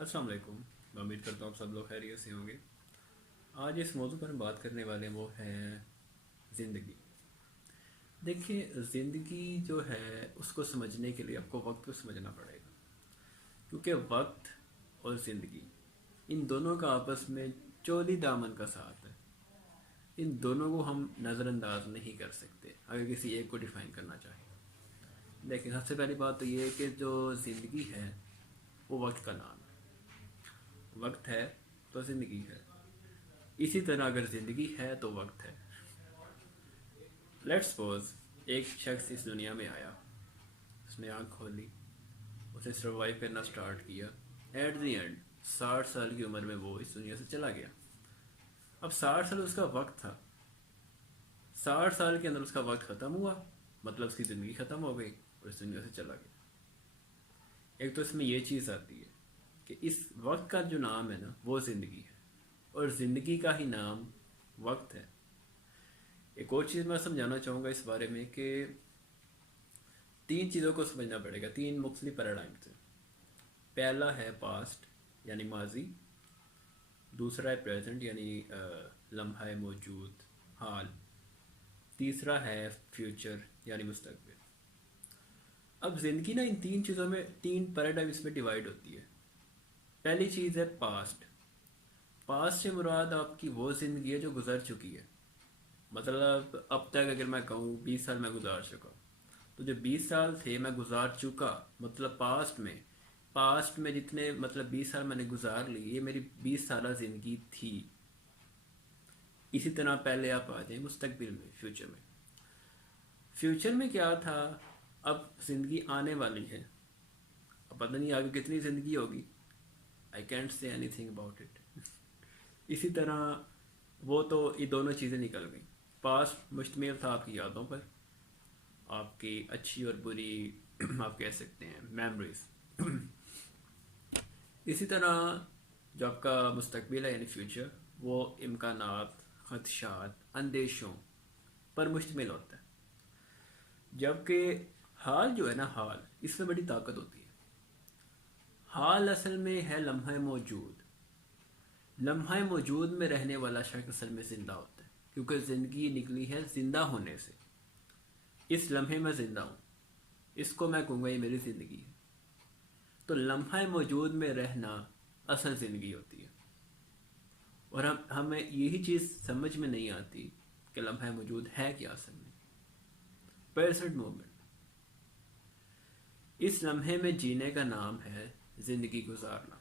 السلام علیکم. میں امید کرتا ہوں آپ سب لوگ خیریت سے ہوں گے. آج اس موضوع پر ہم بات کرنے والے ہیں وہ ہے زندگی. دیکھیے زندگی جو ہے اس کو سمجھنے کے لیے آپ کو وقت کو سمجھنا پڑے گا، کیونکہ وقت اور زندگی ان دونوں کا آپس میں چولی دامن کا ساتھ ہے. ان دونوں کو ہم نظر انداز نہیں کر سکتے اگر کسی ایک کو ڈیفائن کرنا چاہیں. لیکن سب سے پہلی بات تو یہ ہے کہ جو زندگی ہے وہ وقت کا نام ہے. وقت ہے تو زندگی ہے، اسی طرح اگر زندگی ہے تو وقت ہے. لیٹس سپوز ایک شخص اس دنیا میں آیا، اس نے آنکھ کھولی، اسے سروائیو کرنا سٹارٹ کیا. ایٹ دی اینڈ 60 سال کی عمر میں وہ اس دنیا سے چلا گیا. اب 60 سال اس کا وقت تھا. 60 سال کے اندر اس کا وقت ختم ہوا، مطلب اس کی زندگی ختم ہو گئی اور اس دنیا سے چلا گیا. ایک تو اس میں یہ چیز آتی ہے کہ اس وقت کا جو نام ہے نا وہ زندگی ہے، اور زندگی کا ہی نام وقت ہے. ایک اور چیز میں سمجھانا چاہوں گا اس بارے میں کہ 3 چیزوں کو سمجھنا پڑے گا، 3 مختلف پیراڈائم سے. پہلا ہے پاسٹ یعنی ماضی، دوسرا ہے پریزنٹ یعنی لمحہ موجود حال، تیسرا ہے فیوچر یعنی مستقبل. اب زندگی نا ان 3 چیزوں میں 3 پیراڈائمس میں ڈیوائیڈ ہوتی ہے. پہلی چیز ہے پاسٹ. پاسٹ سے مراد آپ کی وہ زندگی ہے جو گزر چکی ہے. مطلب اب تک اگر میں کہوں 20 سال میں گزار چکا ہوں، تو جو 20 سال تھے میں گزار چکا، مطلب پاسٹ میں جتنے مطلب 20 سال میں نے گزار لی، یہ میری 20 سالہ زندگی تھی. اسی طرح پہلے آپ آ جائیں مستقبل میں، فیوچر میں. فیوچر میں کیا تھا؟ اب زندگی آنے والی ہے، اب پتہ نہیں آگے کتنی زندگی ہوگی. I can't say anything about it. اسی طرح وہ تو یہ دونوں چیزیں نکل گئیں. پاسٹ مشتمل تھا آپ کی یادوں پر، آپ کی اچھی اور بری آپ کہہ سکتے ہیں میموریز. اسی طرح جو آپ کا مستقبل ہے یعنی فیوچر، وہ امکانات، خدشات، اندیشوں پر مشتمل ہوتا ہے. جبکہ حال جو ہے نا، حال اس میں بڑی طاقت ہوتی ہے. حال اصل میں ہے لمحہ موجود. لمحہ موجود میں رہنے والا شخص اصل میں زندہ ہوتا ہے، کیونکہ زندگی نکلی ہے زندہ ہونے سے. اس لمحے میں زندہ ہوں، اس کو میں کہوں گا یہ میری زندگی ہے. تو لمحہ موجود میں رہنا اصل زندگی ہوتی ہے. اور ہمیں یہی چیز سمجھ میں نہیں آتی کہ لمحہ موجود ہے کیا اصل میں. پریزنٹ مومنٹ، اس لمحے میں جینے کا نام ہے زندگی گزارنا.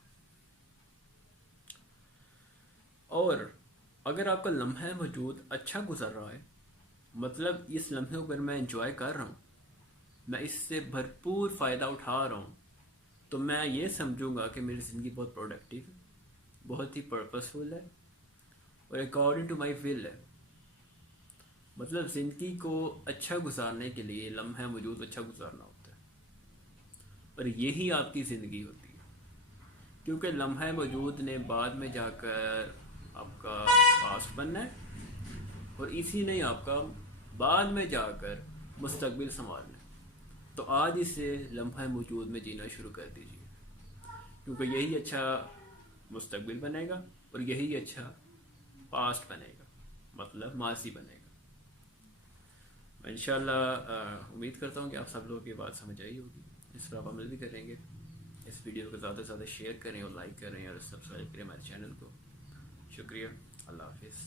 اور اگر آپ کا لمحہ موجود اچھا گزر رہا ہے، مطلب اس لمحے کو اگر میں انجوائے کر رہا ہوں، میں اس سے بھرپور فائدہ اٹھا رہا ہوں، تو میں یہ سمجھوں گا کہ میری زندگی بہت پروڈکٹیو ہے، بہت ہی پرپسفل ہے، اور اکارڈنگ ٹو مائی ول ہے. مطلب زندگی کو اچھا گزارنے کے لیے لمحہ موجود اچھا گزارنا ہوتا ہے، اور یہی آپ کی زندگی ہوتی ہے. کیونکہ لمحہ موجود نے بعد میں جا کر آپ کا پاسٹ بننا ہے، اور اسی نے آپ کا بعد میں جا کر مستقبل سنبھالنا ہے. تو آج اسے لمحہ موجود میں جینا شروع کر دیجیے، کیونکہ یہی اچھا مستقبل بنے گا اور یہی اچھا پاسٹ بنے گا، مطلب ماضی بنے گا. انشاءاللہ امید کرتا ہوں کہ آپ سب لوگوں کی بات سمجھ آئی ہوگی، اس پر آپ عمل بھی کریں گے. اس ویڈیو کو زیادہ سے زیادہ شیئر کریں اور لائک کریں اور سبسکرائب کریں ہمارے چینل کو. شکریہ. اللہ حافظ.